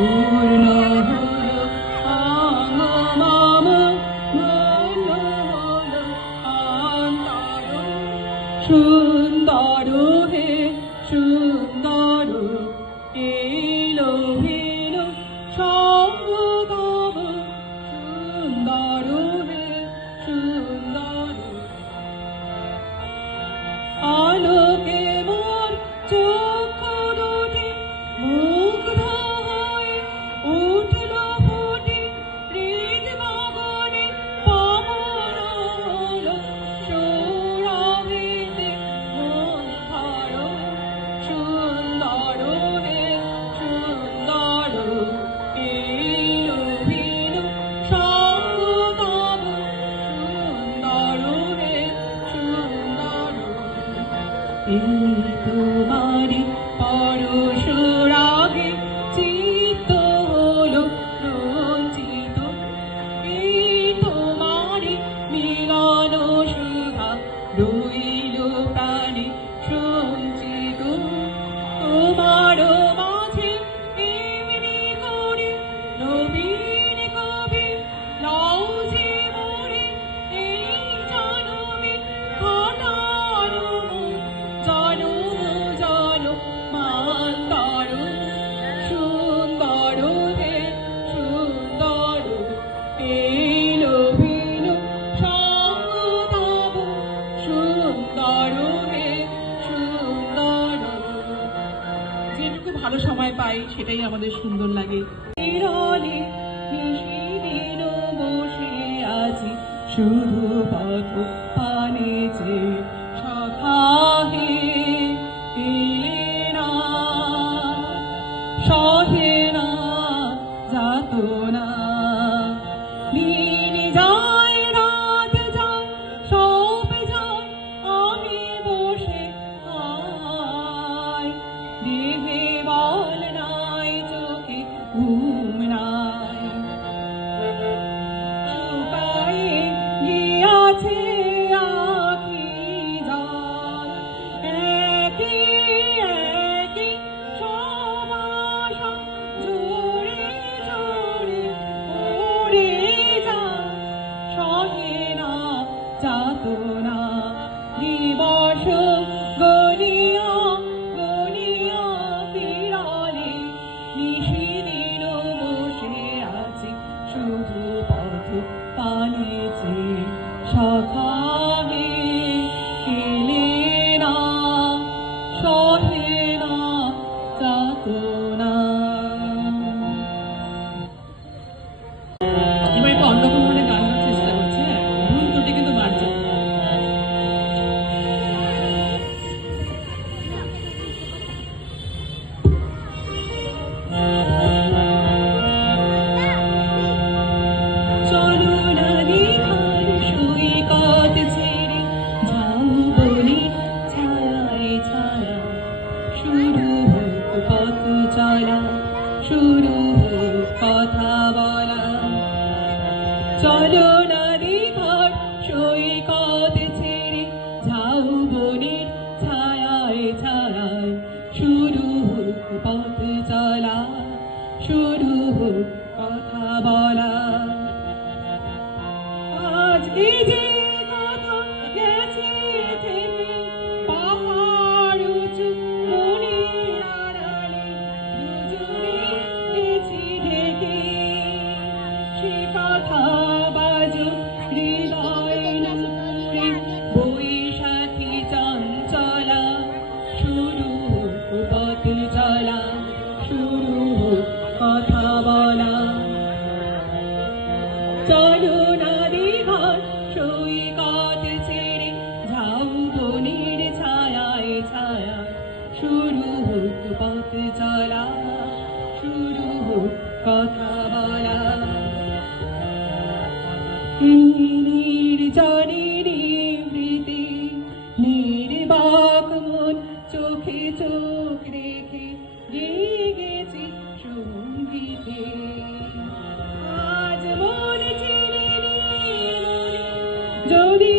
পূর্ণ হলো আঙমাম মন হলো আন্তর সুন্দর হে সুন্দর এলো হেলো সঙ্গতব সুন্দর হে সুন্দর আলোকে মোর চক্ষু দুটি মুগ্ধ হয়ে উঠল ফুটে হৃদ গগনে পবন হলো সুরভিতে মন ভর সুন্দর হে সুন্দর এলো হেলো সঙ্গতব সুন্দর হে সুন্দর এই তোমারি পরশুরাগে চিত্ত হলো রঞ্জিত এই তোমারি মিলন সুধা রইল প্রাণে সঞ্চিত তোমার মাঝে এমনি করে নবীন কবি লাউ যে মোরে এই জনমে ঘটার জানো জানো মাতার সুন্দর হে সুন্দর এলো ভিলো সঙ্গতব সুন্দর হে সুন্দর যেটুকু ভালো সময় পাই সেটাই আমাদের সুন্দর লাগে বিরলে নিশিদিন বসে আছি শুধু পথ পানে যে সখা হে এলে না সহে না যাত না দিন যায় রাত যায় সব যায় আমি বসে আয় দেহে বল নাই চোখে ঘুম নাই শুকায়ে গিয়াছে আখি জল একই একই সব আশা জোরে জোরে উড়ে যায় সহে না যাত না দিবস গনিয়া গনিয়া বিরলে নিশিদিন বসে আছি শুধু পথ পানে যে সখা হে এলে না সহে না যাত না এবার একটু অন্যরকম ভাবে গান গাওয়ার চেষ্টা করছি হ্যাঁ ভুল ত্রুটি কিন্তু বাড়ছে চলো না দীঘার সৈকত ছেড়ে যাও বনে ছায়ায় ছায়া শুরু হোক পথ চলা শুরু হোক কথা বলা চলো না দীঘার সৈকত ছেড়ে যাও বনের ছায়ায় ছায়ায় শুরু হোক পথ চলা শুরু হোক কথা বলা আজ এই যে কথা গেছে থেকে পাহাড় উঁচু মনের আড়ালে দুজনে গেছি ঢেকে সে কথা বাজো হৃদয় নুপুরে বৈশাখী চঞ্চলা শুরু হোক পথ চলা শুরু হোক কথা বলা চলো না দীঘার সৈকত ছেড়ে যাও বনের ছায়ায় ছায়া শুরু হোক পথ চলা শুরু হোক কথা বলা নির্জনে নিভৃতে নির্বাক মন চোখে চোখ রেখে গেছি সঙ্গীতে আজ মন চিনি যদি